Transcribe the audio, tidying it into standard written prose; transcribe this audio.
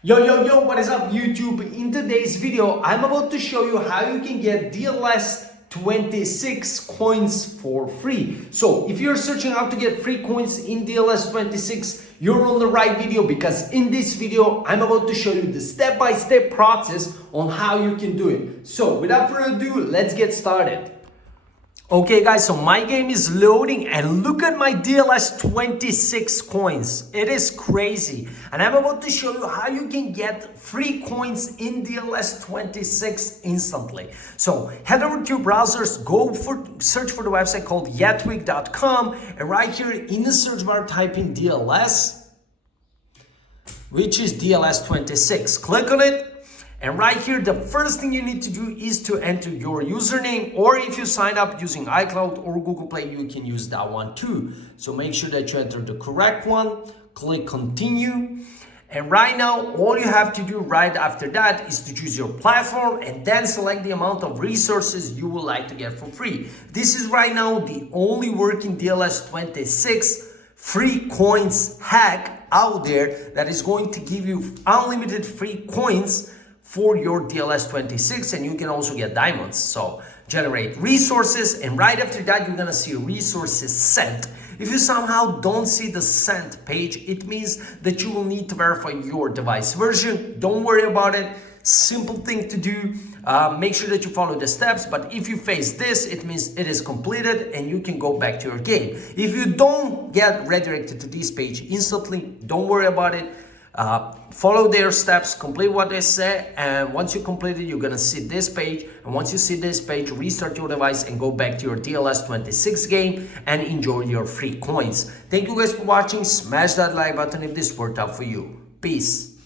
Yo, what is up YouTube? In today's video, I'm about to show you how you can get DLS 26 coins for free. So if you're searching how to get free coins in DLS 26, you're on the right video, because in this video, I'm about to show you the step-by-step process on how you can do it. So without further ado, let's get started. Okay guys, so my game is loading and look at my DLS 26 coins. It is crazy. And I'm about to show you how you can get free coins in DLS 26 instantly. So head over to your browsers, search for the website called yetweek.com, and right here in the search bar type in DLS, which is DLS 26. Click on it. And right here, the first thing you need to do is to enter your username, or if you sign up using iCloud or Google Play, you can use that one too. So make sure that you enter the correct one, click continue. And right now, all you have to do right after that is to choose your platform and then select the amount of resources you would like to get for free. This is right now the only working DLS 26 free coins hack out there that is going to give you unlimited free coins for your DLS 26, and you can also get diamonds. So generate resources, and right after that you're gonna see resources sent. If you somehow don't see the sent page, it means that you will need to verify your device version. Don't worry about it, simple thing to do. Make sure that you follow the steps, but if you face this, it means it is completed and you can go back to your game. If you don't get redirected to this page instantly, don't worry about it. Follow their steps, complete what they say, and once you complete it, you're gonna see this page. And once you see this page, restart your device and go back to your DLS 26 game and enjoy your free coins. Thank you guys for watching. Smash that like button if this worked out for you. Peace.